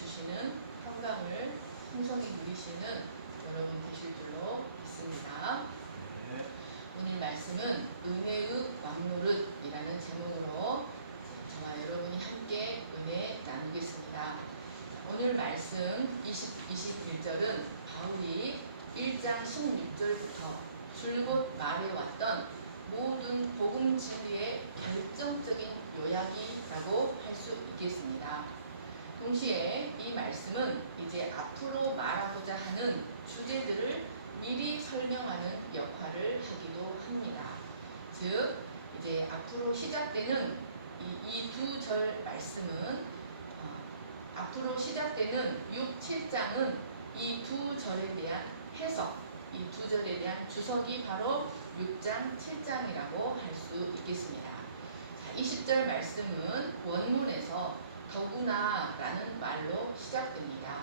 주시는 평강을 풍성히 누리시는 여러분 되실 줄로 믿습니다. 네. 오늘 말씀은 은혜의 왕노릇이라는 제목으로 저와 여러분이 함께 은혜 나누겠습니다. 오늘 말씀 21절은 바울이 1장 16절부터 줄곧 말해왔던 모든 복음 진리의 결정적인 요약이라고 할 수 있겠습니다. 동시에 이 말씀은 이제 앞으로 말하고자 하는 주제들을 미리 설명하는 역할을 하기도 합니다. 즉, 이제 앞으로 시작되는 이 두 절 말씀은 앞으로 시작되는 6, 7장은 이 두 절에 대한 해석, 이 두 절에 대한 주석이 바로 6장, 7장이라고 할 수 있겠습니다. 20절 말씀은 원문에서 더구나 라는 말로 시작됩니다.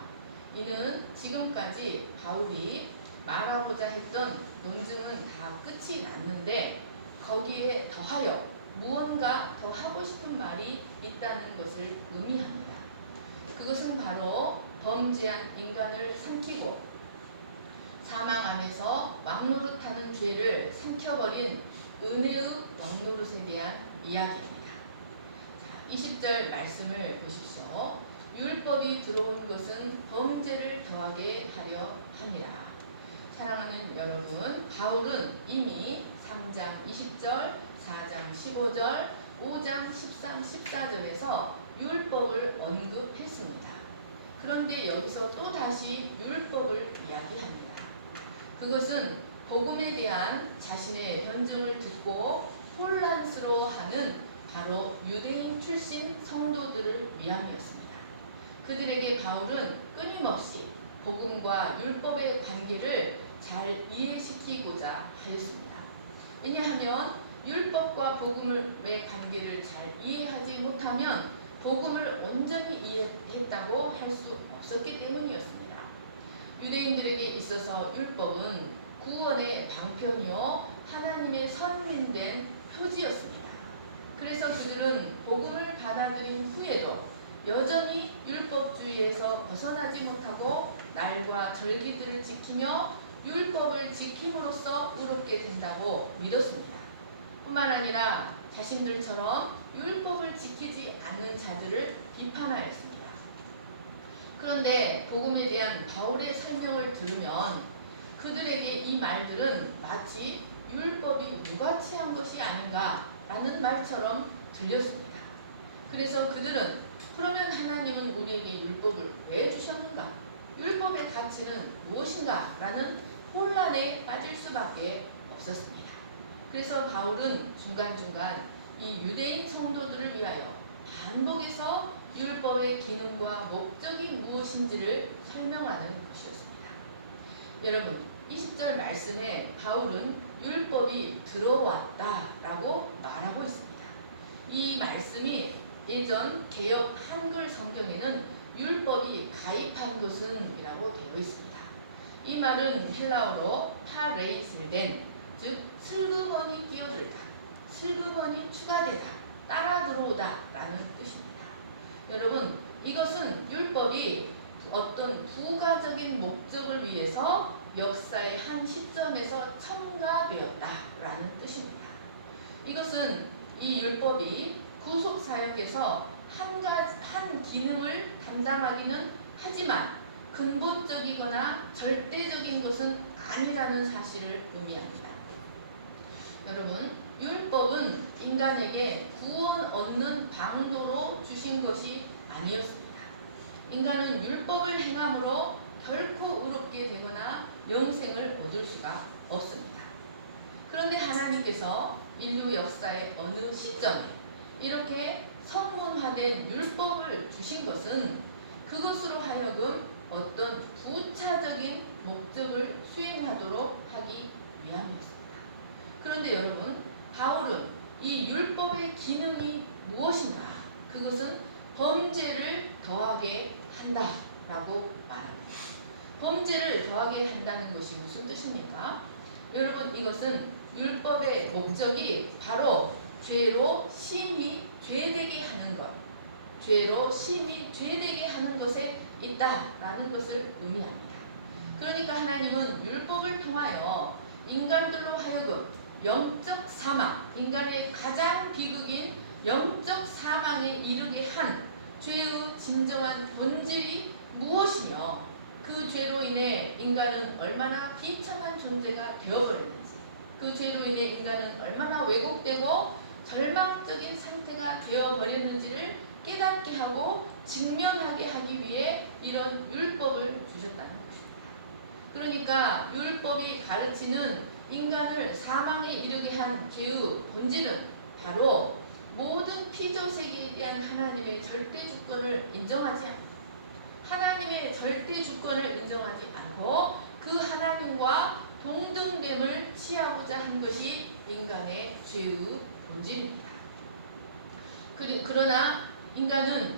이는 지금까지 바울이 말하고자 했던 논증은 다 끝이 났는데 거기에 더하여 무언가 더 하고 싶은 말이 있다는 것을 의미합니다. 그것은 바로 범죄한 인간을 삼키고 사망 안에서 왕노릇하는 죄를 삼켜버린 은혜의 왕노릇에 대한 이야기입니다. 자, 20절 말씀을 보십시오. 율법이 들어온 것은 범죄를 더하게 하려 함이라. 사랑하는 여러분, 바울은 이미 3장 20절, 4장 15절, 5장 13, 14절에서 율법을 언급했습니다. 그런데 여기서 또다시 율법을 이야기합니다. 그것은 복음에 대한 자신의 변증을 듣고 혼란스러워하는 바로 유대인 출신 성도들을 위함이었습니다. 그들에게 바울은 끊임없이 복음과 율법의 관계를 잘 이해시키고자 하였습니다. 왜냐하면 율법과 복음의 관계를 잘 이해하지 못하면 복음을 온전히 이해했다고 할 수 없었기 때문이었습니다. 유대인들에게 있어서 율법은 구원의 방편이요 하나님의 선민된 표지였습니다. 그래서 그들은 복음을 받아들인 후에도 여전히 율법주의에서 벗어나지 못하고 날과 절기들을 지키며 율법을 지킴으로써 의롭게 된다고 믿었습니다. 뿐만 아니라 자신들처럼 율법을 지키지 않는 자들을 비판하였습니다. 그런데 복음에 대한 바울의 설명을 들으면 그들에게 이 말들은 마치 율법이 무가치한 것이 아닌가라는 말처럼 들렸습니다. 그래서 그들은 그러면 하나님은 우리에게 율법을 왜 주셨는가? 율법의 가치는 무엇인가? 라는 혼란에 빠질 수밖에 없었습니다. 그래서 바울은 중간중간 이 유대인 성도들을 위하여 반복해서 율법의 기능과 목적이 무엇인지를 설명하는 것이었습니다. 여러분, 20절 말씀에 바울은 율법이 들어왔다라고 말하고 있습니다. 이 말씀이 예전 개역 한글 성경에는 율법이 가입한 것은 이라고 되어 있습니다. 이 말은 헬라어로 파레이슬덴, 즉 슬그머니 끼어들다, 슬그머니 추가되다, 따라 들어오다 라는 뜻입니다. 여러분, 이것은 율법이 어떤 부가적인 목적을 위해서 역사의 한 시점에서 첨가되었다라는 뜻입니다. 이것은 이 율법이 구속사역에서 한 기능을 담당하기는 하지만 근본적이거나 절대적인 것은 아니라는 사실을 의미합니다. 여러분, 율법은 인간에게 구원 얻는 방도로 주신 것이 아니었습니다. 인간은 율법을 행함으로 결코 의롭게 되거나 영생을 얻을 수가 없습니다. 그런데 하나님께서 인류 역사의 어느 시점에 이렇게 성문화된 율법을 주신 것은 그것으로 하여금 어떤 부차적인 목적을 수행하도록 하기 위함이었습니다. 그런데 여러분, 바울은 이 율법의 기능이 무엇인가? 그것은 범죄를 더하게 한다라고 말합니다. 범죄를 더하게 한다는 것이 무슨 뜻입니까? 여러분, 이것은 율법의 목적이 바로 죄로 심히 죄되게 하는 것, 죄로 심히 죄되게 하는 것에 있다라는 것을 의미합니다. 그러니까 하나님은 율법을 통하여 인간들로 하여금 영적 사망, 인간의 가장 비극인 영적 사망에 이르게 한 죄의 진정한 본질이 무엇이며 그 죄로 인해 인간은 얼마나 비참한 존재가 되어버렸는지, 그 죄로 인해 인간은 얼마나 왜곡되고 절망적인 상태가 되어버렸는지를 깨닫게 하고 직면하게 하기 위해 이런 율법을 주셨다는 것입니다. 그러니까 율법이 가르치는 인간을 사망에 이르게 한 죄의 본질은 바로 모든 피조세계에 대한 하나님의 절대 주권을 인정하지 않고, 하나님의 절대 주권을 인정하지 않고 그 하나님과 동등됨을 취하고자 한 것이 인간의 죄의 본질입니다. 그러나 인간은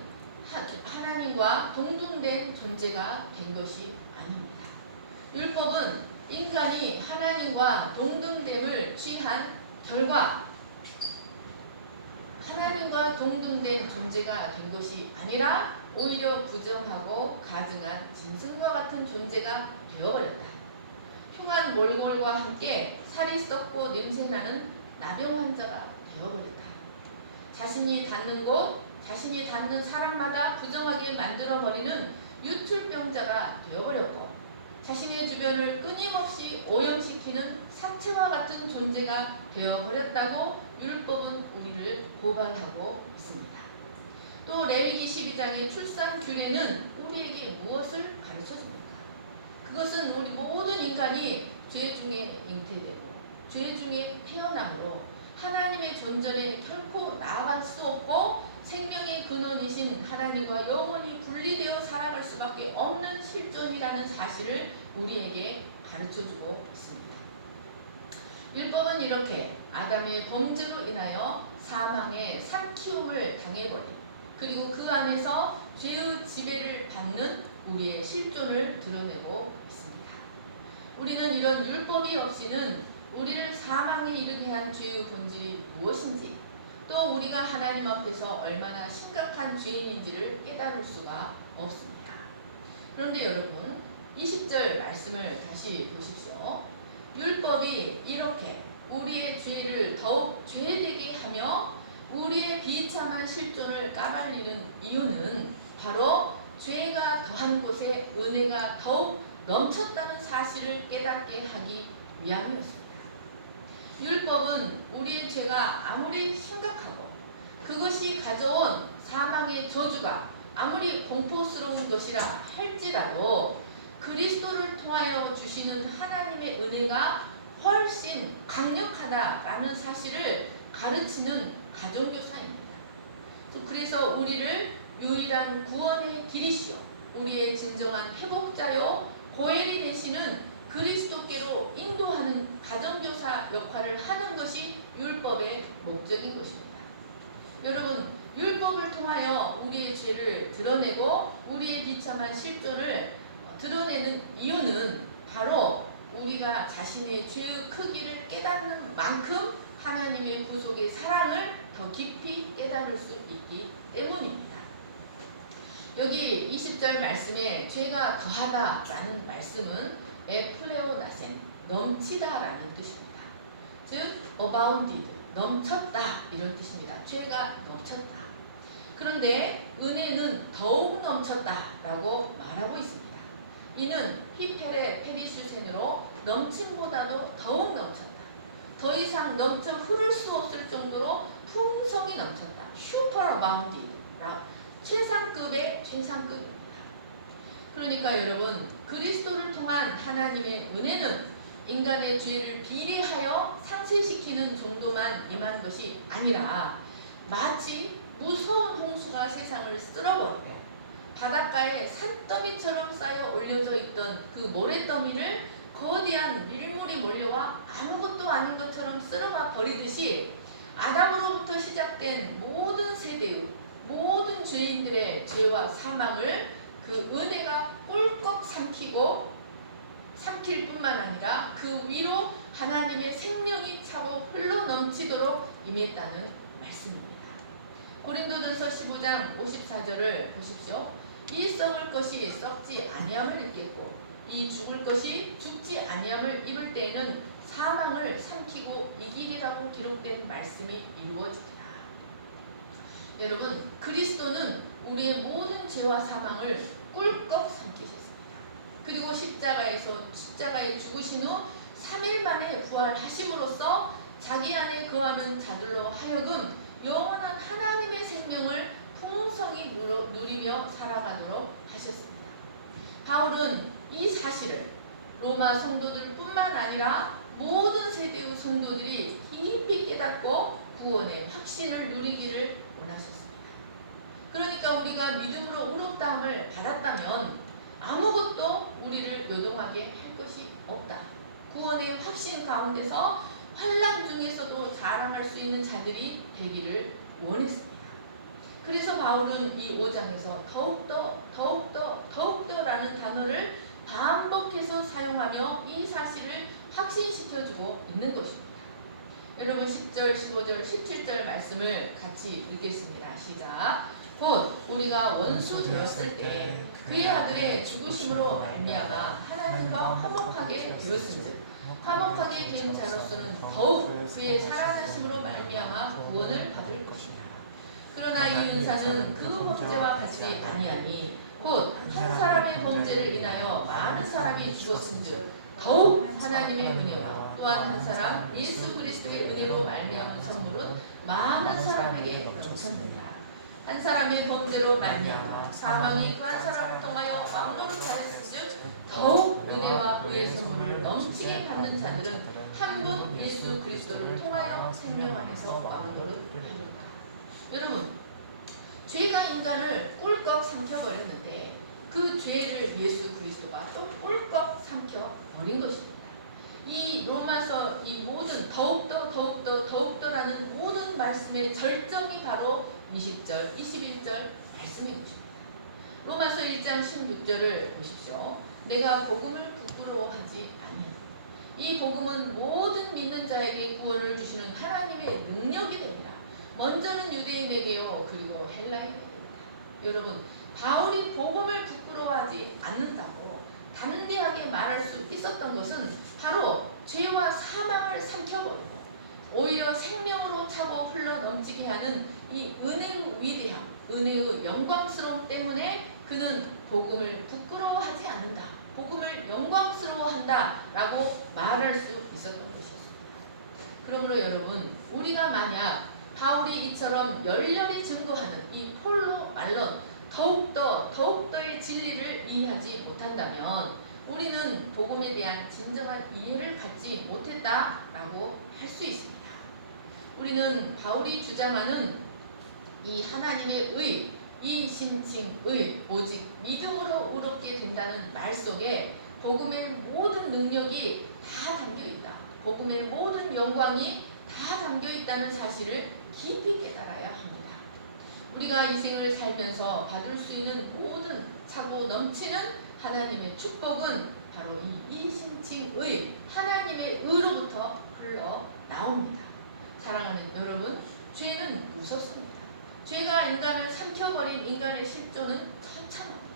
하나님과 동등된 존재가 된 것이 아닙니다. 율법은 인간이 하나님과 동등됨을 취한 결과 하나님과 동등된 존재가 된 것이 아니라 오히려 부정하고 가증한 짐승과 같은 존재가 되어버렸다. 흉한 몰골과 함께 살이 썩고 냄새나는 나병 환자가 되어버렸다. 자신이 닿는 곳, 자신이 닿는 사람마다 부정하게 만들어버리는 유출병자가 되어버렸고, 자신의 주변을 끊임없이 오염시키는 사체와 같은 존재가 되어버렸다고 율법은 우리를 고발하고 있습니다. 또 레위기 12장의 출산 규례는 우리에게 무엇을 가르쳐줍니까? 그것은 우리 모든 인간이 죄 중에 잉태되고 죄 중에 태어남으로 하나님의 존전에 결코 나아갈 수 없고 생명의 근원이신 하나님과 영원히 분리되어 살아갈 수밖에 없는 실존이라는 사실을 우리에게 가르쳐주고 있습니다. 율법은 이렇게 아담의 범죄로 인하여 사망의 삼키움을 당해버린, 그리고 그 안에서 죄의 지배를 받는 우리의 실존을 드러내고 있습니다. 우리는 이런 율법이 없이는 우리를 사망에 이르게 한 죄의 본질이 무엇인지, 또 우리가 하나님 앞에서 얼마나 심각한 죄인인지를 깨달을 수가 없습니다. 그런데 여러분, 20절 말씀을 다시 보십시오. 율법이 이렇게 우리의 죄를 더욱 죄되게 하며 우리의 비참한 실존을 까발리는 이유는 바로 죄가 더한 곳에 은혜가 더욱 넘쳤다는 사실을 깨닫게 하기 위함이었습니다. 율법은 우리의 죄가 아무리 심각하고 그것이 가져온 사망의 저주가 아무리 공포스러운 것이라 할지라도 그리스도를 통하여 주시는 하나님의 은혜가 훨씬 강력하다라는 사실을 가르치는 가정교사입니다. 그래서 우리를 유일한 구원의 길이시요 우리의 진정한 회복자요 고엘이 되시는 그리스도께로 인도하는 가정교사 역할을 하는 것이 율법의 목적인 것입니다. 여러분, 율법을 통하여 우리의 죄를 드러내고 우리의 비참한 실존을 드러내는 이유는 바로 우리가 자신의 죄의 크기를 깨닫는 만큼 하나님의 구속의 사랑을 더 깊이 깨달을 수 있기 때문입니다. 여기 20절 말씀에 죄가 더하다라는 말씀은 에플레오나센, 넘치다라는 뜻입니다. 즉 abounded, 넘쳤다 이런 뜻입니다. 죄가 넘쳤다. 그런데 은혜는 더욱 넘쳤다라고 말하고 있습니다. 이는 히페레 페리슈센으로 넘침보다도 더욱 넘쳤다. 더 이상 넘쳐 흐를 수 없을 정도로 풍성이 넘쳤다. super abounded, 최상급의 최상급입니다. 그러니까 여러분, 그리스도를 통한 하나님의 은혜는 인간의 죄를 비례하여 상쇄시키는 정도만 임한 것이 아니라 마치 무서운 홍수가 세상을 쓸어버리고 바닷가에 산더미처럼 쌓여 올려져 있던 그 모래더미를 거대한 밀물이 몰려와 아무것도 아닌 것처럼 쓸어가 버리듯이 아담으로부터 시작된 모든 세대의 모든 죄인들의 죄와 사망을 그 은혜가 꿀꺽 삼킬 뿐만 아니라 그 위로 하나님의 생명이 차고 흘러넘치도록 임했다는 말씀입니다. 고린도전서 15장 54절을 보십시오. 이 썩을 것 것이 썩지 아니함을 입겠고 이 죽을 것이 죽지 아니함을 입을 때에는 사망을 삼키고 이기리라고 기록된 말씀이 이루어지리라. 여러분, 그리스도는 우리의 모든 죄와 사망을 꿀꺽 삼키셨습니다. 그리고 십자가에 죽으신 후 3일 만에 부활하심으로써 자기 안에 거하는 자들로 하여금 영원한 하나님의 생명을 풍성히 누리며 살아가도록 하셨습니다. 바울은 이 사실을 로마 성도들 뿐만 아니라 모든 세대의 성도들이 깊이 깨닫고 구원의 확신을 누리기를 원하셨습니다. 그러니까 우리가 믿음으로 의롭다함을 받았다면 아무것도 우리를 요동하게 할 것이 없다. 구원의 확신 가운데서 환난 중에서도 자랑할 수 있는 자들이 되기를 원했습니다. 그래서 바울은 이 5장에서 더욱더라는 단어를 반복해서 사용하며 이 사실을 확신시켜주고 있는 것입니다. 여러분 10절, 15절, 17절 말씀을 같이 읽겠습니다. 시작. 곧 우리가 원수 되었을 때 그의 아들의 죽으심으로 말미암아 하나님과 화목하게 되었은즉 화목하게 된 자로서는 더욱 그의 살아나심으로 말미암아 구원을 받을 것이다. 그러나 이 은사는 그 범죄와 같이 아니하니 곧 한 사람의 범죄를 인하여 많은 사람이 죽었은즉 더욱 하나님의 은혜와 또한 한 사람 예수 그리스도의 은혜로 말미암은 선물은 많은 사람에게 넘쳤느니라. 한 사람의 범죄로 말미암아 사망이 그 한 사람을 통하여 막노릇하였은즉 더욱 은혜와 의의 선물을 넘치게 받는 자들은 한 분 예수 그리스도를 통하여 생명 안에서 막노릇하리라. 여러분, 죄가 인간을 꿀꺽 삼켜버렸는데 그 죄를 예수 그리스도가 또 꿀꺽 삼켜버린 것입니다. 이 로마서 이 모든 더욱더라는 모든 말씀의 절정이 바로 20절, 21절 말씀인 것입니다. 로마서 1장 16절을 보십시오. 내가 복음을 부끄러워하지 아니하니 이 복음은 모든 믿는 자에게 구원을 주시는 하나님의 능력이 됩니다. 먼저는 유대인에게요 그리고 헬라인에게. 여러분, 바울이 복음을 부끄러워하지 않는다고 담대하게 말할 수 있었던 것은 바로 죄와 사망을 삼켜버리고 오히려 생명으로 차고 흘러넘치게 하는 이 은혜의 위대함, 은혜의 영광스러움 때문에 그는 복음을 부끄러워하지 않는다, 복음을 영광스러워한다 라고 말할 수 있었던 것이었습니다. 그러므로 여러분, 우리가 만약 바울이 이처럼 열렬히 증거하는 이 폴로 말론 더욱더의 진리를 이해하지 못한다면 우리는 복음에 대한 진정한 이해를 갖지 못했다라고 할 수 있습니다. 우리는 바울이 주장하는 이 하나님의 의, 이 신칭의 오직 믿음으로 의롭게 된다는 말 속에 복음의 모든 능력이 다 담겨있다, 복음의 모든 영광이 다 담겨있다는 사실을 깊이 깨달아야 합니다. 우리가 이 생을 살면서 받을 수 있는 모든 차고 넘치는 하나님의 축복은 바로 이 이신칭의 하나님의 의로부터 흘러나옵니다. 사랑하는 여러분, 죄는 무섭습니다. 죄가 인간을 삼켜버린 인간의 실존은 처참합니다.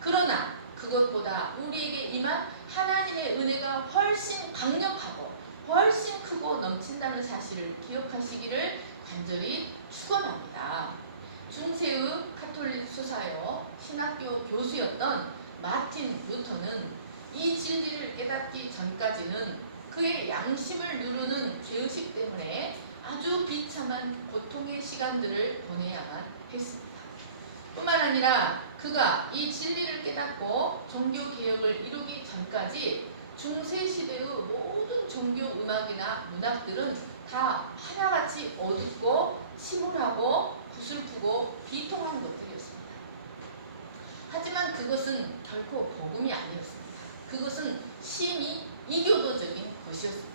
그러나 그것보다 우리에게 임한 하나님의 은혜가 훨씬 강력하고 훨씬 크고 넘친다는 사실을 기억하시기를 간절히 축원합니다. 중세의 가톨릭 수사요 신학교 교수였던 마틴 루터는 이 진리를 깨닫기 전까지는 그의 양심을 누르는 죄의식 때문에 아주 비참한 고통의 시간들을 보내야만 했습니다. 뿐만 아니라 그가 이 진리를 깨닫고 종교개혁을 이루기 전까지 중세시대의 모든 종교 음악이나 문학들은 다 하나같이 어둡고 침울하고 구슬프고 비통한 것들이었습니다. 하지만 그것은 결코 복음이 아니었습니다. 그것은 심히 이교도적인 것이었습니다.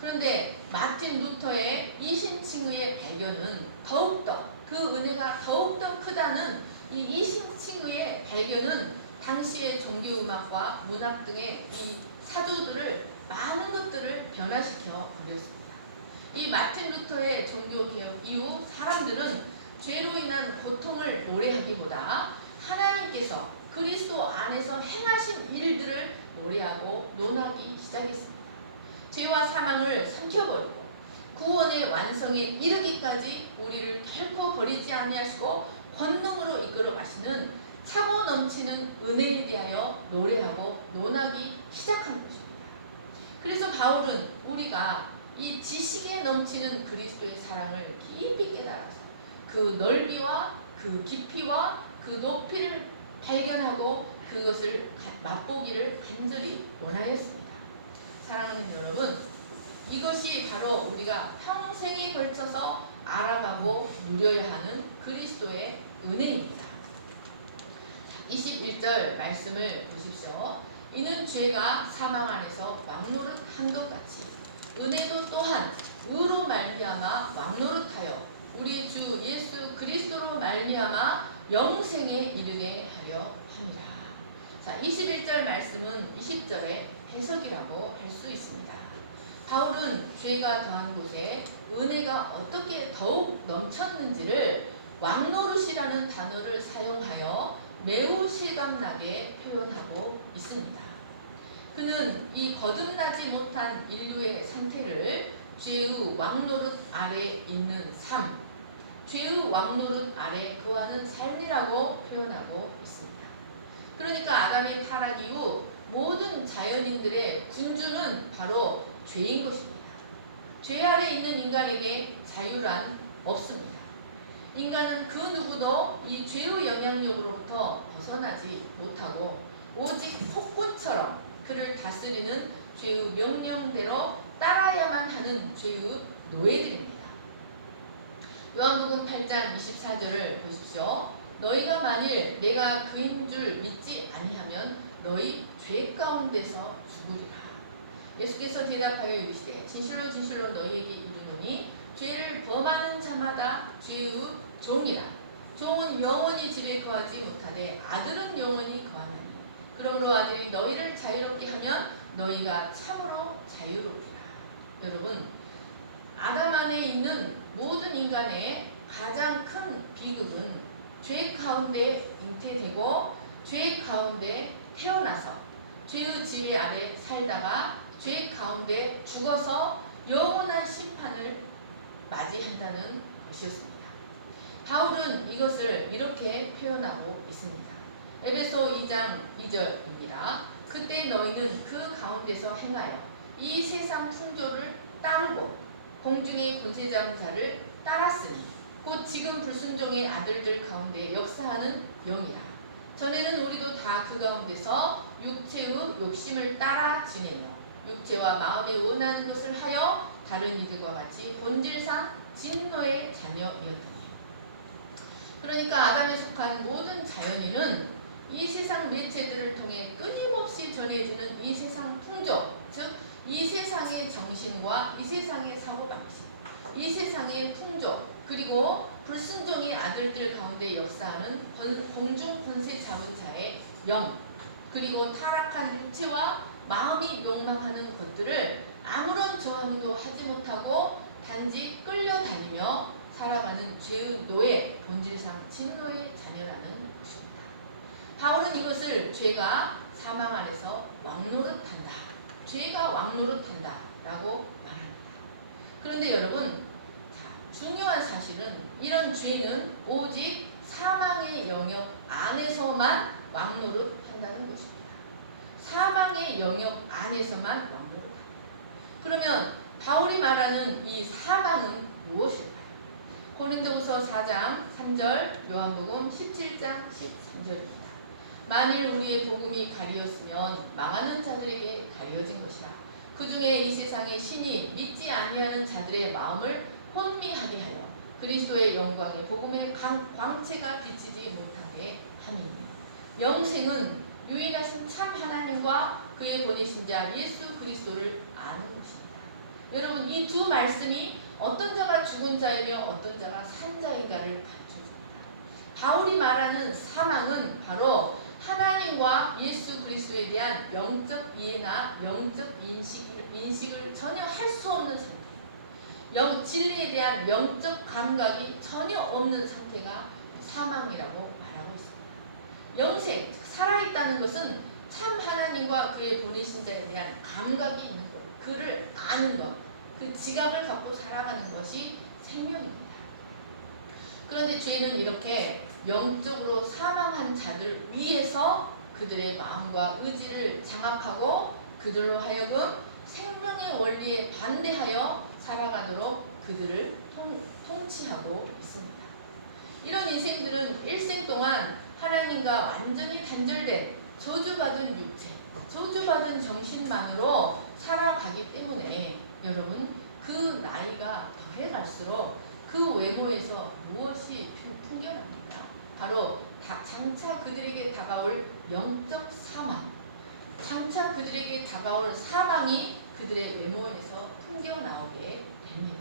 그런데 마틴 루터의 이신칭의의 발견은 더욱더 그 은혜가 더욱더 크다는 이 이신칭의의 발견은 당시의 종교음악과 문학 등의 이 사조들을 많은 것들을 변화시켜 버렸습니다. 이 마틴 루터의 종교개혁 이후 사람들은 죄로 인한 고통을 노래하기보다 하나님께서 그리스도 안에서 행하신 일들을 노래하고 논하기 시작했습니다. 죄와 사망을 삼켜버리고 구원의 완성에 이르기까지 우리를 결코 버리지 아니하시고 권능으로 이끌어 가시는 차고 넘치는 은혜에 대하여 노래하고 논하기 시작한 것입니다. 그래서 바울은 우리가 이 지식에 넘치는 그리스도의 사랑을 깊이 깨달아서 그 넓이와 그 깊이와 그 높이를 발견하고 그것을 맛보기를 간절히 원하였습니다. 사랑하는 여러분, 이것이 바로 우리가 평생에 걸쳐서 알아가고 누려야 하는 그리스도의 은혜입니다. 21절 말씀을 보십시오. 이는 죄가 사망 안에서 왕노릇한 것 같이 은혜도 또한 의로 말미암아 왕노릇하여 우리 주 예수 그리스도로 말미암아 영생에 이르게 하려 함이라. 자, 21절 말씀은 20절의 해석이라고 할 수 있습니다. 바울은 죄가 더한 곳에 은혜가 어떻게 더욱 넘쳤는지를 왕노릇이라는 단어를 사용하여 매우 실감나게 표현하고 있습니다. 그는 이 거듭나지 못한 인류의 상태를 죄의 왕노릇 아래 있는 삶, 죄의 왕노릇 아래 거하는 삶이라고 표현하고 있습니다. 그러니까 아담의 타락 이후 모든 자연인들의 군주는 바로 죄인 것입니다. 죄 아래 있는 인간에게 자유란 없습니다. 인간은 그 누구도 이 죄의 영향력으로부터 벗어나지 못하고 오직 폭군처럼 그를 다스리는 죄의 명령대로 따라야만 하는 죄의 노예들입니다. 요한복음 8장 24절을 보십시오. 너희가 만일 내가 그인 줄 믿지 아니하면 너희 죄 가운데서 죽으리라. 예수께서 대답하여 이르시되 진실로 진실로 너희에게 이르노니 죄를 범하는 자마다 죄의 종이라. 종은 영원히 집에 거하지 못하되 아들은 영원히 거하나니 그러므로 아들이 너희를 자유롭게 하면 너희가 참으로 자유로우리라. 여러분, 아담 안에 있는 모든 인간의 가장 큰 비극은 죄 가운데 잉태되고 죄 가운데 태어나서 죄의 지배 아래 살다가 죄 가운데 죽어서 영원한 심판을 맞이한다는 것이었습니다. 바울은 이것을 이렇게 표현하고 있습니다. 에베소 2장 2절입니다. 그때 너희는 그 가운데서 행하여 이 세상 풍조를 따르고 공중의 권세 잡은 자를 따랐으니 곧 지금 불순종의 아들들 가운데 역사하는 영이라. 전에는 우리도 다 그 가운데서 육체의 욕심을 따라 지내며 육체와 마음이 원하는 것을 하여 다른 이들과 같이 본질상 진노의 자녀이었더니. 그러니까 아담에 속한 모든 자연인은 이 세상 매체들을 통해 끊임없이 전해지는 이 세상 풍조, 즉 이 세상의 정신과 이 세상의 사고방식, 이 세상의 풍조, 그리고 불순종의 아들들 가운데 역사하는 공중 권세 잡은 자의 영, 그리고 타락한 육체와 마음이 욕망하는 것들을 아무런 저항도 하지 못하고 단지 끌려다니며 살아가는 죄의 노예, 본질상 진노의 자녀라는 것입니다. 바울은 이것을 죄가 사망 안에서 왕노릇한다, 죄가 왕노릇한다 라고 말합니다. 그런데 여러분, 중요한 사실은 이런 죄는 오직 사망의 영역 안에서만 왕노릇한다는 것입니다. 사망의 영역 안에서만 왕노릇한다. 그러면 바울이 말하는 이 사망은 무엇일까요? 고린도후서 4장 3절, 요한복음 17장 13절입니다. 만일 우리의 복음이 가리었으면 망하는 자들에게 가려진 것이라. 그 중에 이 세상의 신이 믿지 아니하는 자들의 마음을 혼미하게 하여 그리스도의 영광의 복음의 광채가 비치지 못하게 하니 영생은 유일하신 참 하나님과 그의 보내신 자 예수 그리스도를 아는 것입니다. 여러분, 이 두 말씀이 어떤 자가 죽은 자이며 어떤 자가 산 자인가를 가르쳐줍니다. 바울이 말하는 사망은 바로 하나님과 예수 그리스도에 대한 영적 이해나 영적 인식을 전혀 할 수 없는 상태, 진리에 대한 영적 감각이 전혀 없는 상태가 사망이라고 말하고 있습니다. 영생, 살아있다는 것은 참 하나님과 그의 보내신 자에 대한 감각이 있는 것, 그를 아는 것, 그 지각을 갖고 살아가는 것이 생명입니다. 그런데 죄는 이렇게 영적으로 사망한 자들 위에서 그들의 마음과 의지를 장악하고 그들로 하여금 생명의 원리에 반대하여 살아가도록 그들을 통치하고 있습니다. 이런 인생들은 일생 동안 하나님과 완전히 단절된 저주받은 육체, 저주받은 정신만으로 살아가기 때문에 여러분 그 나이가 더해갈수록 그 외모에서 무엇이 풍겨납니까? 바로 장차 그들에게 다가올 영적 사망, 장차 그들에게 다가올 사망이 그들의 외모에서 풍겨나오게 됩니다.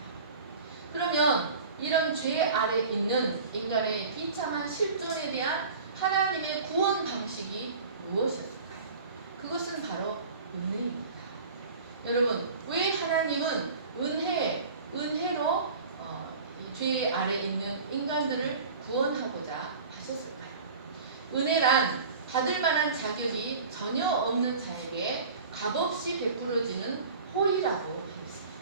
그러면 이런 죄 아래 있는 인간의 비참한 실존에 대한 하나님의 구원 방식이 무엇이었을까요? 그것은 바로 은혜입니다. 여러분, 왜 하나님은 은혜로 이 죄 아래 있는 인간들을 구원하고자 하셨을까요? 은혜란 받을 만한 자격이 전혀 없는 자에게 값없이 베풀어지는 호의라고 했습니다.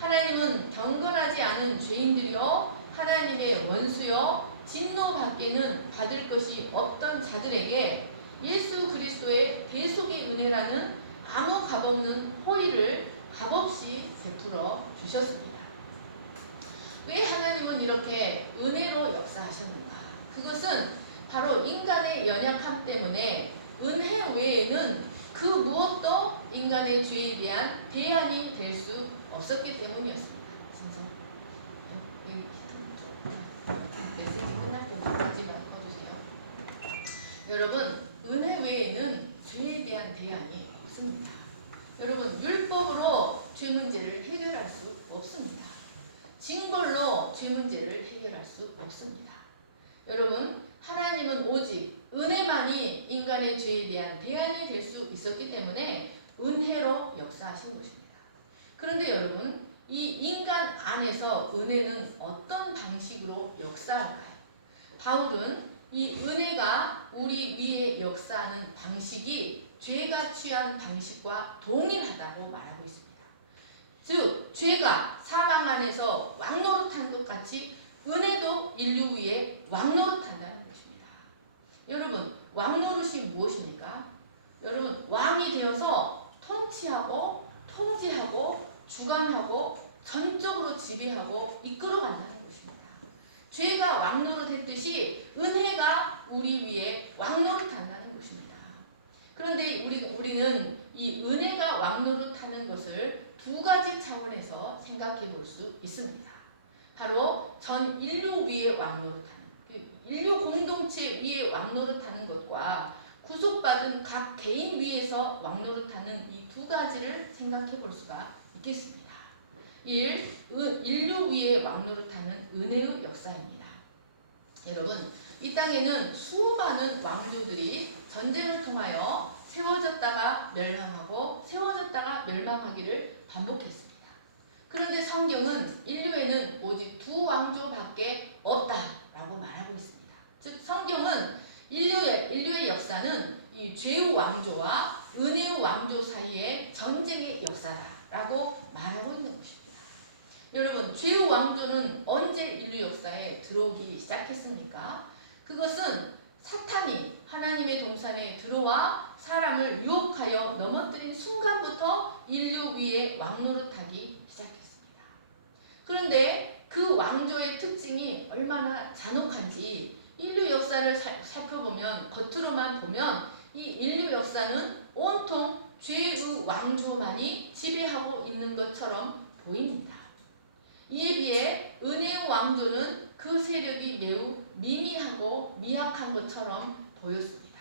하나님은 경건하지 않은 죄인들이요 하나님의 원수요 진노밖에는 받을 것이 없던 자들에게 예수 그리스도의 대속의 은혜라는 아무 값없는 호의를 값없이 베풀어 주셨습니다. 왜 하나님은 이렇게 은혜로 역사하셨는가? 그것은 바로 인간의 연약함 때문에 은혜 외에는 그 무엇도 인간의 죄에 대한 대안이 될 수 없었기 때문이었습니다. 진짜 여기 메시지 끝날 때까지만 꺼주세요. 여러분, 은혜 외에는 죄에 대한 대안이 없습니다. 여러분, 율법으로 죄 문제를 해결할 수 없습니다. 징벌로 죄 문제를 해결할 수 없습니다. 여러분, 하나님은 오직 은혜만이 인간의 죄에 대한 대안이 될 수 있었기 때문에 은혜로 역사하신 것입니다. 그런데 여러분, 이 인간 안에서 은혜는 어떤 방식으로 역사할까요? 바울은 이 은혜가 우리 위에 역사하는 방식이 죄가 취한 방식과 동일하다고 말하고 있습니다. 즉, 죄가 사망 안에서 왕노릇한 것 같이 은혜도 인류 위에 왕노릇한다는 것입니다. 여러분, 왕노릇이 무엇입니까? 여러분, 왕이 되어서 통치하고 통제하고 주관하고 전적으로 지배하고 이끌어간다는 것입니다. 죄가 왕노릇했듯이 은혜가 우리 위에 왕노릇한다는 것입니다. 그런데 우리는 이 은혜가 왕노릇하는 것을 두 가지 차원에서 생각해 볼 수 있습니다. 바로 전 인류 위에 왕노릇하는, 인류 공동체 위에 왕노릇하는 것과 구속받은 각 개인 위에서 왕노릇하는 이 두 가지를 생각해 볼 수가 있겠습니다. 1. 인류 위에 왕노릇하는 은혜의 역사입니다. 여러분, 이 땅에는 수많은 왕조들이 전쟁을 통하여 세워졌다가 멸망하고 세워졌다가 멸망하기를 반복했습니다. 그런데 성경은 인류에는 오직 두 왕조밖에 없다라고 말하고 있습니다. 즉, 성경은 인류의 역사는 이 죄의 왕조와 은혜의 왕조 사이의 전쟁의 역사라고 말하고 있는 것입니다. 여러분, 죄의 왕조는 언제 인류 역사에 들어오기 시작했습니까? 그것은 사탄이 하나님의 동산에 들어와 사람을 유혹하여 넘어뜨린 순간부터 인류 위에 왕노릇하기 시작했습니다. 그런데 그 왕조의 특징이 얼마나 잔혹한지 인류 역사를 살펴보면, 겉으로만 보면 이 인류 역사는 온통 죄의 왕조만이 지배하고 있는 것처럼 보입니다. 이에 비해 은혜의 왕조는 그 세력이 매우 미미하고 미약한 것처럼 보였습니다.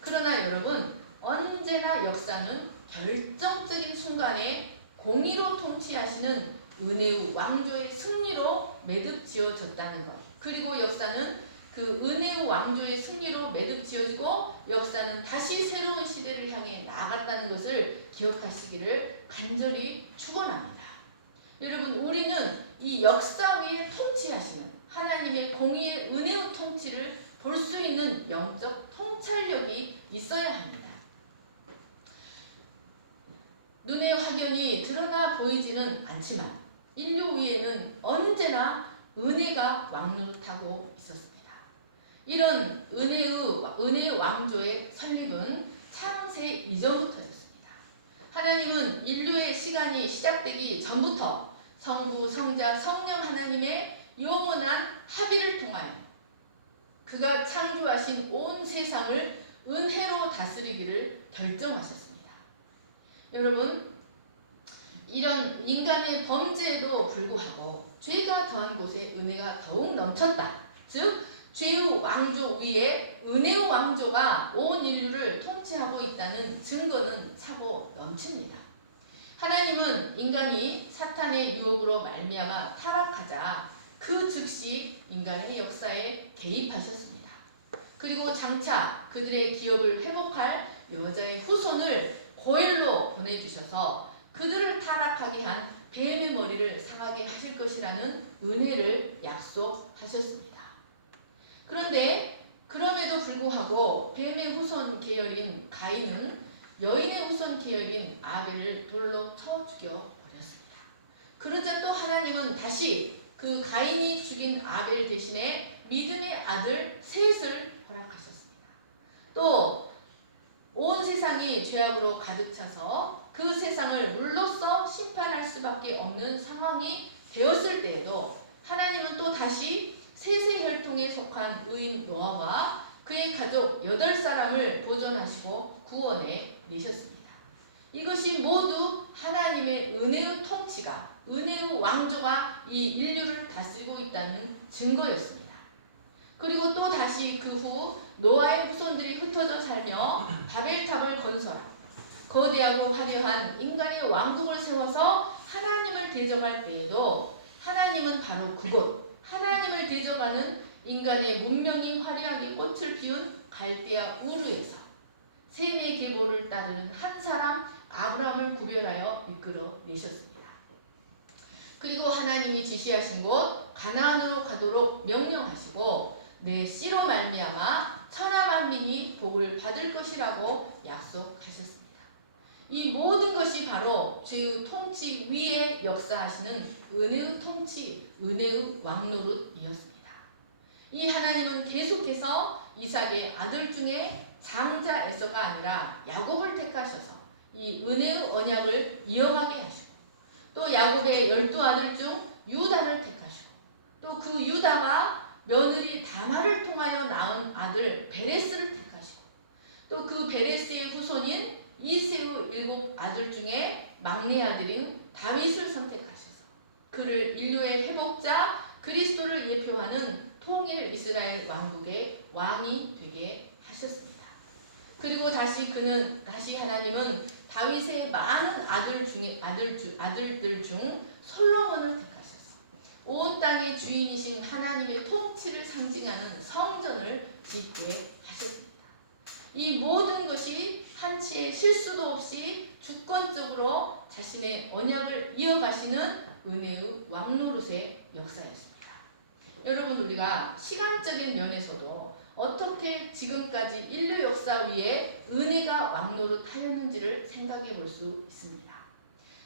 그러나 여러분, 언제나 역사는 결정적인 순간에 공의로 통치하시는 은혜의 왕조의 승리로 매듭 지어졌다는 것, 그리고 역사는 그 은혜의 왕조의 승리로 매듭 지어지고 역사는 다시 새로운 시대를 향해 나아갔다는 것을 기억하시기를 간절히 축원합니다. 여러분, 우리는 이 역사 위에 통치하시는 하나님의 공의의 은혜의 통치를 볼 수 있는 영적 통찰력이 있어야 합니다. 눈에 확연히 드러나 보이지는 않지만 인류 위에는 언제나 은혜가 왕노릇하고 있었습니다. 이런 은혜의 왕조의 설립은 창세 이전부터였습니다. 하나님은 인류의 시간이 시작되기 전부터 성부, 성자, 성령 하나님의 영원한 합의를 통하여 그가 창조하신 온 세상을 은혜로 다스리기를 결정하셨습니다. 여러분, 이런 인간의 범죄에도 불구하고 죄가 더한 곳에 은혜가 더욱 넘쳤다. 즉 죄의 왕조 위에 은혜의 왕조가 온 인류를 통치하고 있다는 증거는 차고 넘칩니다. 하나님은 인간이 사탄의 유혹으로 말미암아 타락하자 그 즉시 인간의 역사에 개입하셨습니다. 그리고 장차 그들의 기업을 회복할 여자의 후손을 고엘로 보내주셔서 그들을 타락하게 한 뱀의 머리를 상하게 하실 것이라는 은혜를 약속하셨습니다. 그런데 그럼에도 불구하고 뱀의 후손 계열인 가인은 여인의 후손 계열인 아벨을 돌로 쳐 죽여버렸습니다. 그러자 또 하나님은 다시 그 가인이 죽인 아벨 대신에 믿음의 아들 셋을 허락하셨습니다. 또 온 세상이 죄악으로 가득 차서 그 세상을 물로써 심판할 수밖에 없는 상황이 되었을 때에도 하나님은 또 다시 셋의 혈통에 속한 의인 노아와 그의 가족 8사람을 보존하시고 구원해 내셨습니다. 이것이 모두 하나님의 은혜의 통치가, 은혜의 왕조가 이 인류를 다스리고 있다는 증거였습니다. 그리고 또 다시 그 후 노아의 후손들이 흩어져 살며 바벨탑을 건설하고 거대하고 화려한 인간의 왕국을 세워서 하나님을 대적할 때에도 하나님은 바로 그곳, 하나님을 대적하는 인간의 문명이 화려하게 꽃을 피운 갈대아 우르에서 셈의 계보를 따르는 한 사람 아브라함을 구별하여 이끌어 내셨습니다. 그리고 하나님이 지시하신 곳 가나안으로 가도록 명령하시고 내 씨로 말미암아 천하 만민이 복을 받을 것이라고 약속하셨습니다. 이 모든 것이 바로 죄의 통치 위에 역사하시는 은혜의 통치, 은혜의 왕노릇이었습니다. 이 하나님은 계속해서 이삭의 아들 중에 장자 에서가 아니라 야곱을 택하셔서 이 은혜의 언약을 이어가게 하시고 또 야곱의 12아들 중 유다를 택하시고 또 그 유다가 며느리 다말을 통하여 낳은 아들 베레스를 택하시고 또 그 베레스의 후손인 이새의 7아들 중에 막내 아들인 다윗을 선택하셔서 그를 인류의 회복자 그리스도를 예표하는 통일 이스라엘 왕국의 왕이 되게 하셨습니다. 그리고 다시 하나님은 다윗의 많은 아들들 중 솔로몬을 택하셔서 온 땅의 주인이신 하나님의 통치를 상징하는 성전을 짓게 하셨습니다. 이 모든 것이 한치의 실수도 없이 주권적으로 자신의 언약을 이어가시는 은혜의 왕노릇의 역사였습니다. 여러분, 우리가 시간적인 면에서도 어떻게 지금까지 인류 역사 위에 은혜가 왕노릇하였는지를 생각해 볼 수 있습니다.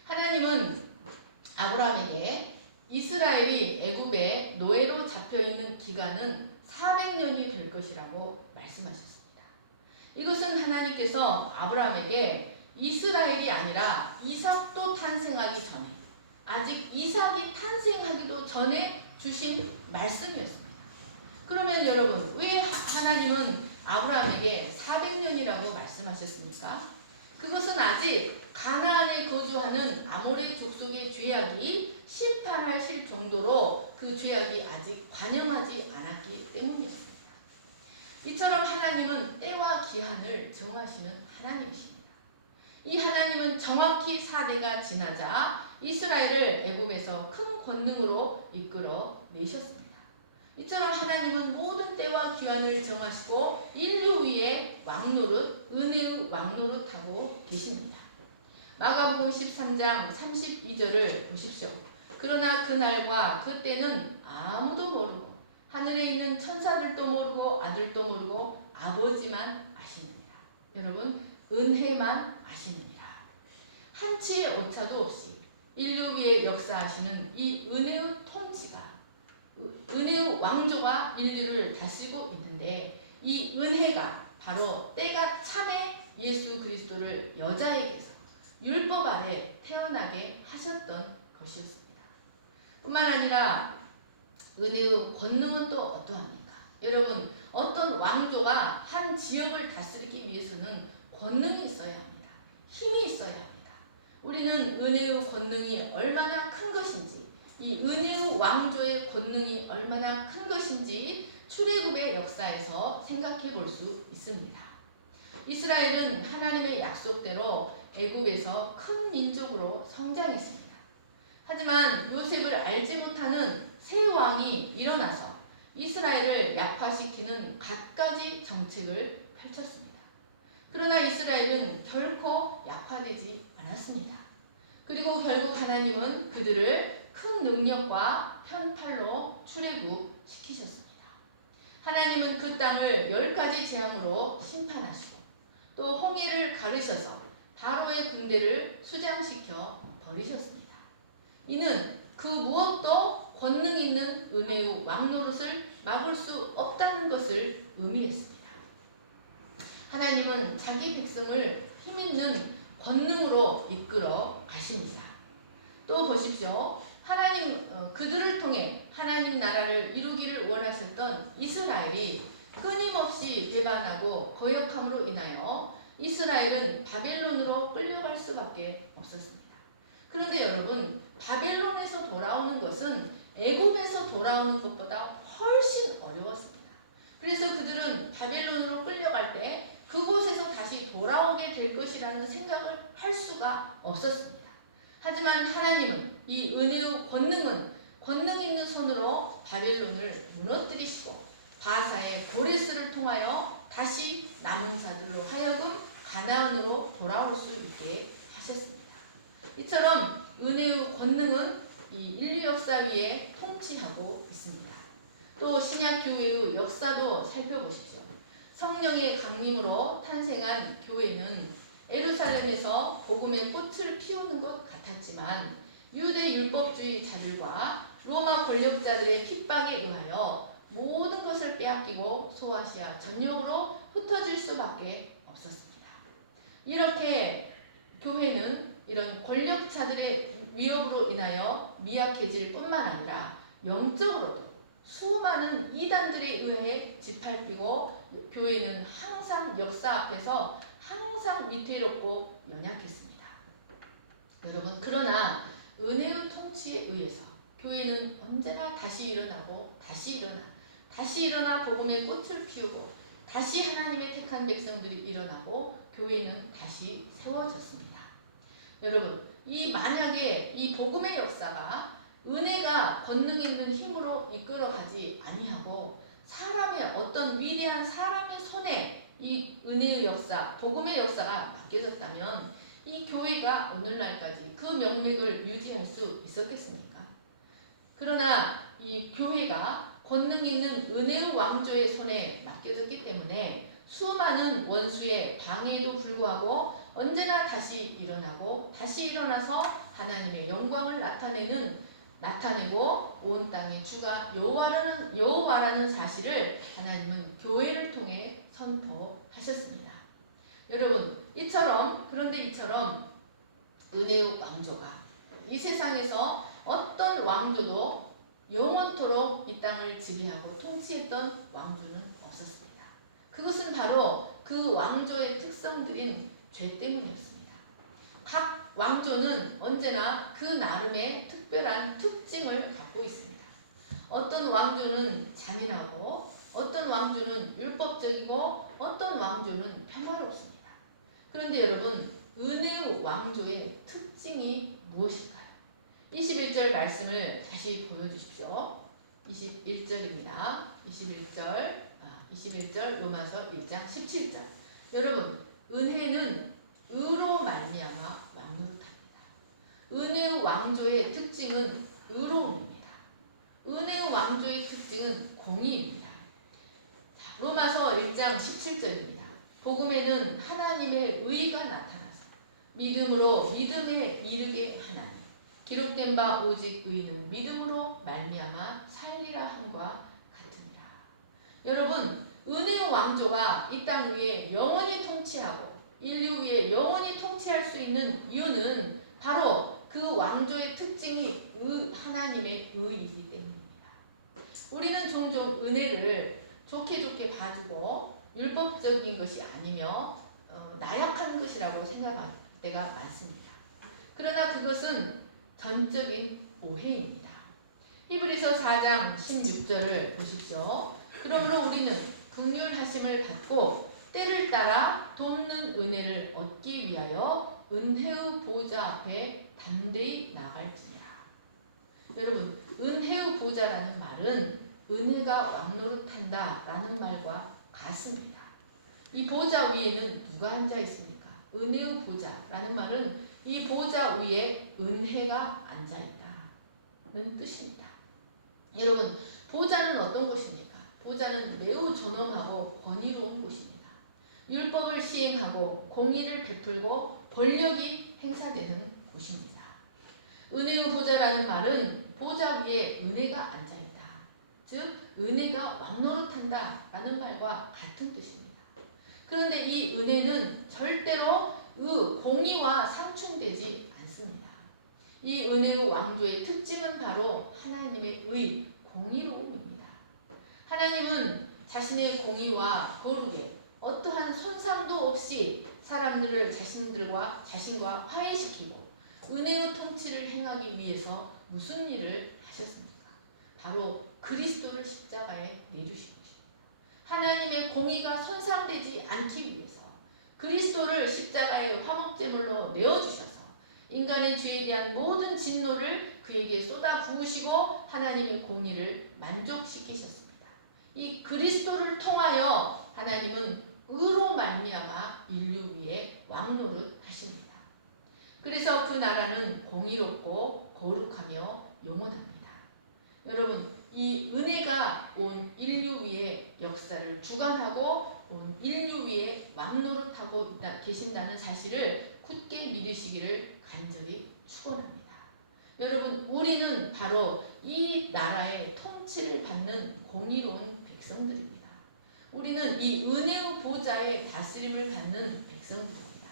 하나님은 아브라함에게 이스라엘이 애굽에 노예로 잡혀있는 기간은 400년이 될 것이라고 말씀하셨습니다. 이것은 하나님께서 아브라함에게 이스라엘이 아니라 이삭도 탄생하기 전에, 아직 이삭이 탄생하기도 전에 주신 말씀이었습니다. 그러면 여러분, 왜 하나님은 아브라함에게 400년이라고 말씀하셨습니까? 그것은 아직 가나안에 거주하는 아모레 족속의 죄악이 심판하실 정도로 그 죄악이 아직 관영하지 않았기 때문이었습니다. 이처럼 하나님은 때와 기한을 정하시는 하나님이십니다. 이 하나님은 정확히 4대가 지나자 이스라엘을 애굽에서 큰 권능으로 이끌어 내셨습니다. 이처럼 하나님은 모든 때와 기한을 정하시고 인류 위에 왕노릇, 은혜의 왕노릇하고 계십니다. 마가복음 13장 32절을 보십시오. 그러나 그날과 그때는 아무도 모르고 하늘에 있는 천사들도 모르고 아들도 모르고 아버지만 아시느니라. 여러분, 은혜만 아시느니라. 한치의 오차도 없이 인류 위에 역사하시는 이 은혜의 통치가, 은혜의 왕조가 인류를 다스리고 있는데, 이 은혜가 바로 때가 참에 예수 그리스도를 여자에게서 율법 아래 태어나게 하셨던 것이었습니다. 뿐만 아니라 은혜의 권능은 또 어떠합니까? 여러분, 어떤 왕조가 한 지역을 다스리기 위해서는 권능이 있어야 합니다. 힘이 있어야 합니다. 우리는 은혜의 권능이 얼마나 큰 것인지, 이 은혜의 왕조의 권능이 얼마나 큰 것인지 출애굽의 역사에서 생각해 볼 수 있습니다. 이스라엘은 하나님의 약속대로 애굽에서 큰 민족으로 성장했습니다. 하지만 요셉을 알지 못하는 새 왕이 일어나서 이스라엘을 약화시키는 갖가지 정책을 펼쳤습니다. 그러나 이스라엘은 결코 약화되지 않았습니다. 그리고 결국 하나님은 그들을 큰 능력과 편팔로 출애굽시키셨습니다. 하나님은 그 땅을 10가지 재앙으로 심판하시고 또 홍해를 가르셔서 바로의 군대를 수장시켜 버리셨습니다. 이는 그 무엇도 권능 있는 은혜의 왕노릇을 막을 수 없다는 것을 의미했습니다. 하나님은 자기 백성을 힘있는 권능으로 이끌어 가십니다. 또 보십시오. 하나님, 그들을 통해 하나님 나라를 이루기를 원하셨던 이스라엘이 끊임없이 배반하고 거역함으로 인하여 이스라엘은 바벨론으로 끌려갈 수밖에 없었습니다. 그런데 여러분, 바벨론에서 돌아오는 것은 애굽에서 돌아오는 것보다 훨씬 어려웠습니다. 그래서 그들은 바벨론으로 끌려갈 때 그곳에서 다시 돌아오게 될 것이라는 생각을 할 수가 없었습니다. 하지만 하나님은 이 은혜의 권능 있는 손으로 바벨론을 무너뜨리시고 바사의 고레스를 통하여 다시 남은 자들로 하여금 가나안으로 돌아올 수 있게 하셨습니다. 이처럼 은혜의 권능은 이 인류 역사 위에 통치하고 있습니다. 또 신약교회의 역사도 살펴보십시오. 성령의 강림으로 탄생한 교회는 예루살렘에서 복음의 꽃을 피우는 것 같았지만 유대 율법주의 자들과 로마 권력자들의 핍박에 의하여 모든 것을 빼앗기고 소아시아 전역으로 흩어질 수밖에 없었습니다. 이렇게 교회는 이런 권력자들의 위협으로 인하여 미약해질 뿐만 아니라 영적으로도 수많은 이단들에 의해 짓밟히고 교회는 항상 역사 앞에서 항상 위태롭고 연약했습니다. 여러분, 그러나 은혜의 통치에 의해서 교회는 언제나 다시 일어나고 다시 일어나 복음의 꽃을 피우고 다시 하나님의 택한 백성들이 일어나고 교회는 다시 세워졌습니다. 여러분, 만약에 이 복음의 역사가 은혜가 권능 있는 힘으로 이끌어가지 아니하고 사람의 어떤 위대한 사람의 손에 이 은혜의 역사, 복음의 역사가 맡겨졌다면 이 교회가 오늘날까지 그 명맥을 유지할 수 있었겠습니까? 그러나 이 교회가 권능 있는 은혜의 왕조의 손에 맡겨졌기 때문에 수많은 원수의 방해에도 불구하고 언제나 다시 일어나고 다시 일어나서 하나님의 영광을 나타내고 온 땅의 주가 여호와라는 사실을 하나님은 교회를 통해 선포하셨습니다. 여러분, 그런데 이처럼 은혜의 왕조가 이 세상에서 어떤 왕조도 영원토록 이 땅을 지배하고 통치했던 왕조는 없었습니다. 그것은 바로 그 왕조의 특성들인 죄 때문이었습니다. 각 왕조는 언제나 그 나름의 특별한 특징을 갖고 있습니다. 어떤 왕조는 잔인하고 어떤 왕조는 율법적이고 어떤 왕조는 평화롭습니다. 그런데 여러분, 은혜의 왕조의 특징이 무엇일까요? 21절 말씀을 다시 보여주십시오. 21절입니다. 21절 로마서 1장 17절. 여러분, 은혜는 의로 말미암아 왕노릇합니다. 은혜의 왕조의 특징은 의로움입니다. 은혜의 왕조의 특징은 공의입니다. 하나님의 의가 나타나서 믿음으로 믿음에 이르게 하나니 기록된 바 오직 의인은 믿음으로 말미암아 살리라 함과 같으니라. 여러분, 은혜의 왕조가 이 땅 위에 영원히 통치하고 인류 위에 영원히 통치할 수 있는 이유는 바로 그 왕조의 특징이 하나님의 의이기 때문입니다. 우리는 종종 은혜를 좋게 봐주고 율법적인 것이 아니며 나약한 것이라고 생각할 때가 많습니다. 그러나 그것은 전적인 오해입니다. 히브리서 4장 16절을 보십시오. 그러므로 우리는 긍휼하심을 받고 때를 따라 돕는 은혜를 얻기 위하여 은혜의 보좌 앞에 담대히 나갈지니라. 여러분, 은혜의 보좌라는 말은 은혜가 왕노릇한다 라는 말과 같습니다. 이 보좌 위에는 누가 앉아 있습니까? 은혜의 보좌라는 말은 이 보좌 위에 은혜가 앉아 있다는 뜻입니다. 여러분, 보좌는 어떤 곳입니까? 보좌는 매우 존엄하고 권위로운 곳입니다. 율법을 시행하고 공의를 베풀고 권력이 행사되는 곳입니다. 은혜의 보좌라는 말은 보좌 위에 은혜가 앉아 있다. 즉 은혜가 왕노릇한다 라는 말과 같은 뜻입니다. 그런데 이 은혜는 절대로 공의와 상충되지 않습니다. 이 은혜의 왕조의 특징은 바로 하나님의 의, 공의로움입니다. 하나님은 자신의 공의와 거룩에 어떠한 손상도 없이 사람들을 자신과 화해시키고 은혜의 통치를 행하기 위해서 무슨 일을 하셨습니까? 바로 그리스도를 십자가에 내주신 것입니다. 하나님의 공의가 손상되지 않기 위해서 그리스도를 십자가의 화목제물로 내어주셔서 인간의 죄에 대한 모든 진노를 그에게 쏟아 부으시고 하나님의 공의를 만족시키셨습니다. 이 그리스도를 통하여 하나님은 의로 말미암아 인류 위에 왕노릇 하십니다. 그래서 그 나라는 공의롭고 거룩하며 영원합니다. 여러분, 이 은혜가 온 인류 위에 역사를 주관하고 온 인류 위에 왕노릇하고 계신다는 사실을 굳게 믿으시기를 간절히 축원합니다. 여러분, 우리는 바로 이 나라의 통치를 받는 공의로운 백성들입니다. 우리는 이 은혜의 보좌의 다스림을 받는 백성들입니다.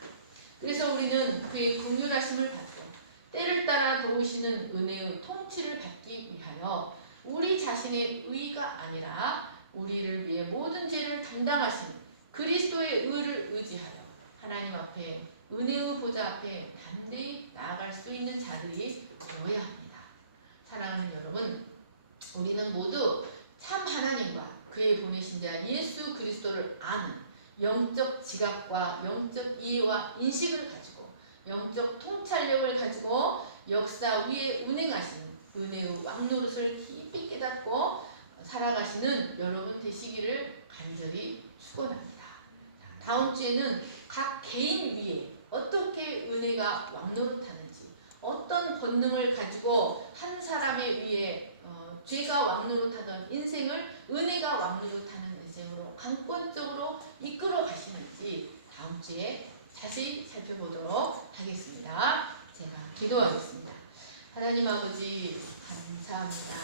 그래서 우리는 그의 긍휼하심을 받고 때를 따라 도우시는 은혜의 통치를 받기 위하여 우리 자신의 의가 아니라 우리를 위해 모든 죄를 담당하신 그리스도의 의를 의지하여 하나님 앞에 은혜의 보좌 앞에 담대히 나아갈 수 있는 자들이 되어야 합니다. 사랑하는 여러분, 우리는 모두 참 하나님과 그의 보내신 자 예수 그리스도를 아는 영적 지각과 영적 이해와 인식을 가지고 영적 통찰력을 가지고 역사 위에 운행하시는 은혜의 왕노릇을 깊이 깨닫고 살아가시는 여러분 되시기를 간절히 축원합니다. 다음 주에는 각 개인 위에 어떻게 은혜가 왕노릇하는지, 어떤 권능을 가지고 한 사람의 위에 죄가 왕노릇하던 인생을 은혜가 왕노릇하는 인생으로 강권적으로 이끌어 가시는지 다음 주에 자세히 살펴보도록 하겠습니다. 제가 기도하겠습니다. 하나님 아버지, 감사합니다.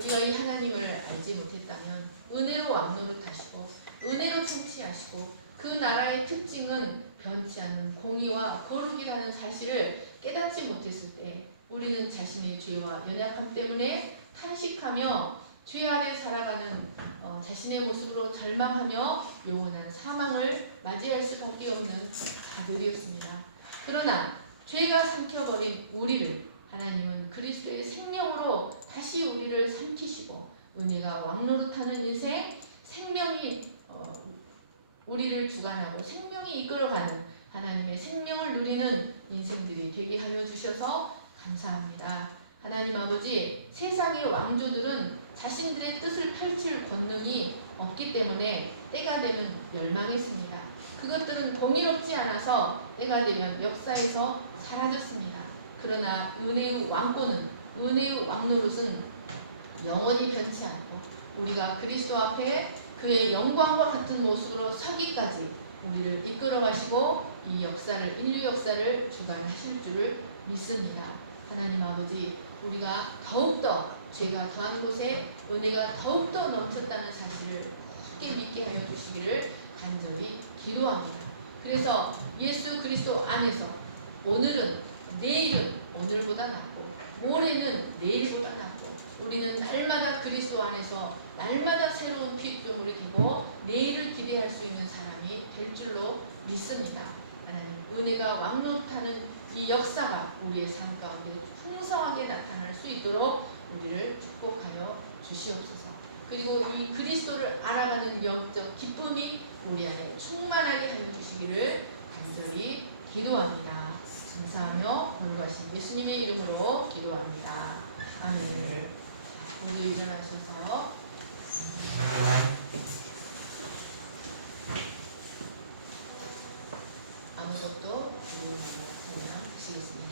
우리가 이 하나님을 알지 못했다면 은혜로 왕노릇하시고 은혜로 통치하시고 그 나라의 특징은 변치 않는 공의와 거룩이라는 사실을 깨닫지 못했을 때 우리는 자신의 죄와 연약함 때문에 탄식하며 죄 아래 살아가는 자신의 모습으로 절망하며 영원한 사망을 맞이할 수밖에 없는 자들이었습니다. 그러나 죄가 삼켜버린 우리를 하나님은 그리스도의 생명으로 다시 우리를 삼키시고 은혜가 왕노릇하는 인생, 생명이 우리를 주관하고 생명이 이끌어가는 하나님의 생명을 누리는 인생들이 되게 하여 주셔서 감사합니다. 하나님 아버지, 세상의 왕조들은 자신들의 뜻을 펼칠 권능이 없기 때문에 때가 되면 멸망했습니다. 그것들은 공의롭지 않아서 때가 되면 역사에서 사라졌습니다. 그러나 은혜의 왕권은, 은혜의 왕노릇은 영원히 변치 않고 우리가 그리스도 앞에 그의 영광과 같은 모습으로 서기까지 우리를 이끌어 가시고 이 역사를, 인류 역사를 주관하실 줄을 믿습니다. 하나님 아버지, 우리가 더욱더 죄가 더한 곳에 은혜가 더욱더 넘쳤다는 사실을 굳게 믿게 하여 주시기를 간절히 기도합니다. 그래서 예수 그리스도 안에서 오늘은, 내일은 오늘보다 낫고 모레는 내일보다 낫고 우리는 날마다 그리스도 안에서 날마다 새로운 피조물이 되고 내일을 기대할 수 있는 사람이 될 줄로 믿습니다. 하나님, 은혜가 왕노타는 이 역사가 우리의 삶 가운데 풍성하게 나타날 수 있도록 우리를 축복하여 주시옵소서. 그리고 이 그리스도를 알아가는 영적 기쁨이 우리 안에 충만하게 하여 주시기를 간절히 기도합니다. 감사하며 거룩하신 예수님의 이름으로 기도합니다. 아멘. 모두 일어나셔서 아무것도 기도하며 찬양하시겠습니다.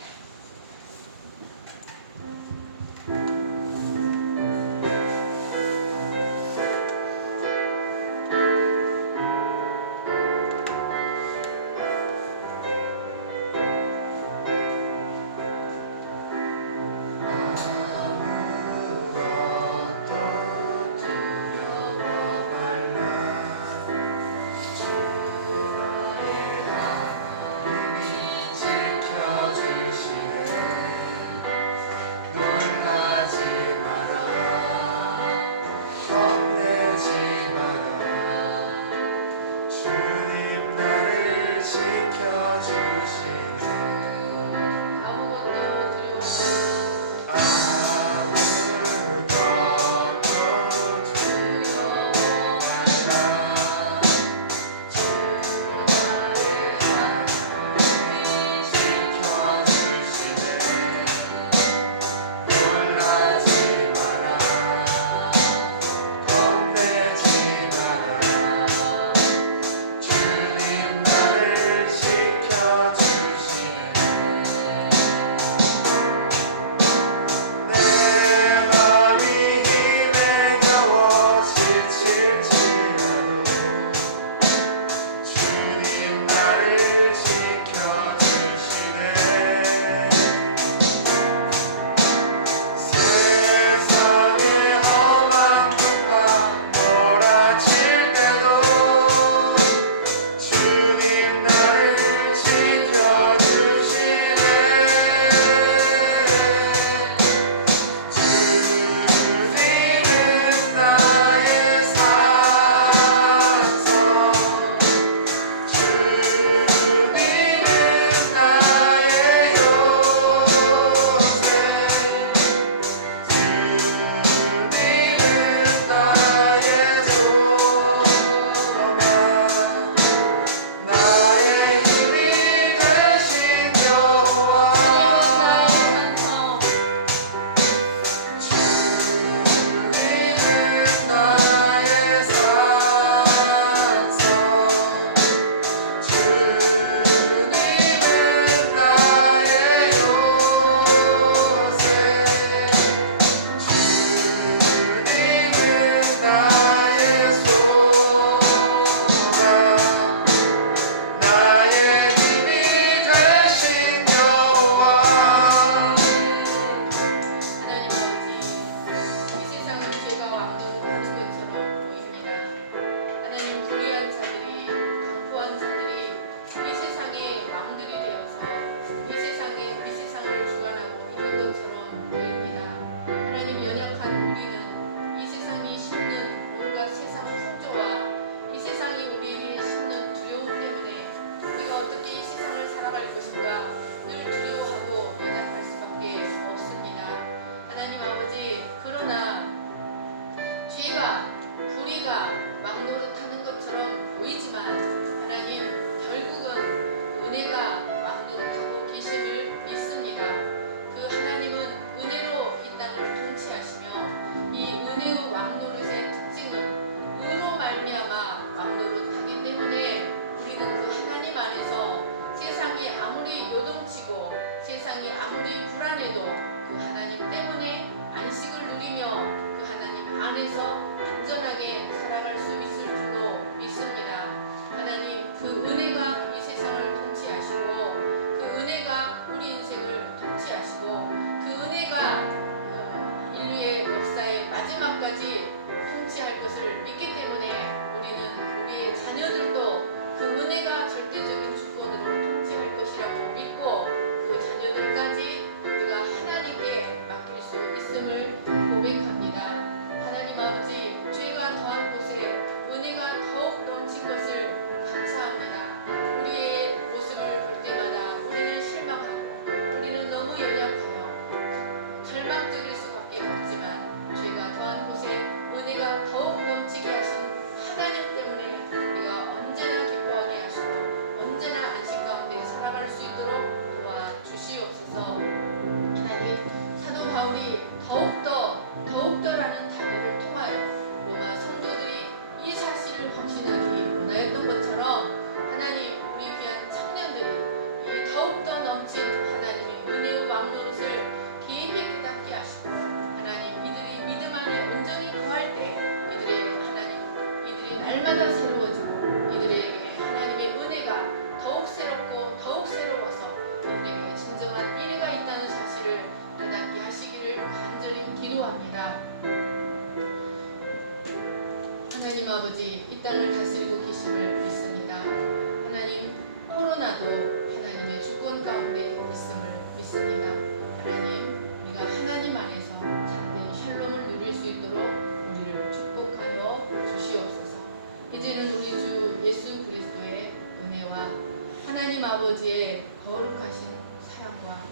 아버지의 거룩하신 사랑과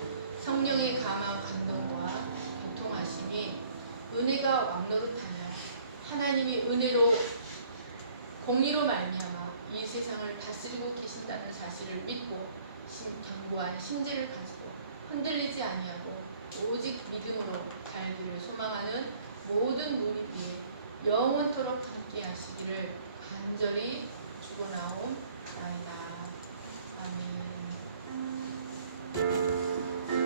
성령의 감화 감동과 교통하심이 은혜가 왕노릇하며 하나님이 은혜로 공의로 말미암아 이 세상을 다스리고 계신다는 사실을 믿고 견고한 심지를 가지고 흔들리지 아니하고 오직 믿음으로 살기를 소망하는 모든 무리에 영원토록 함께 하시기를 간절히 축원하옵나이다. 아멘.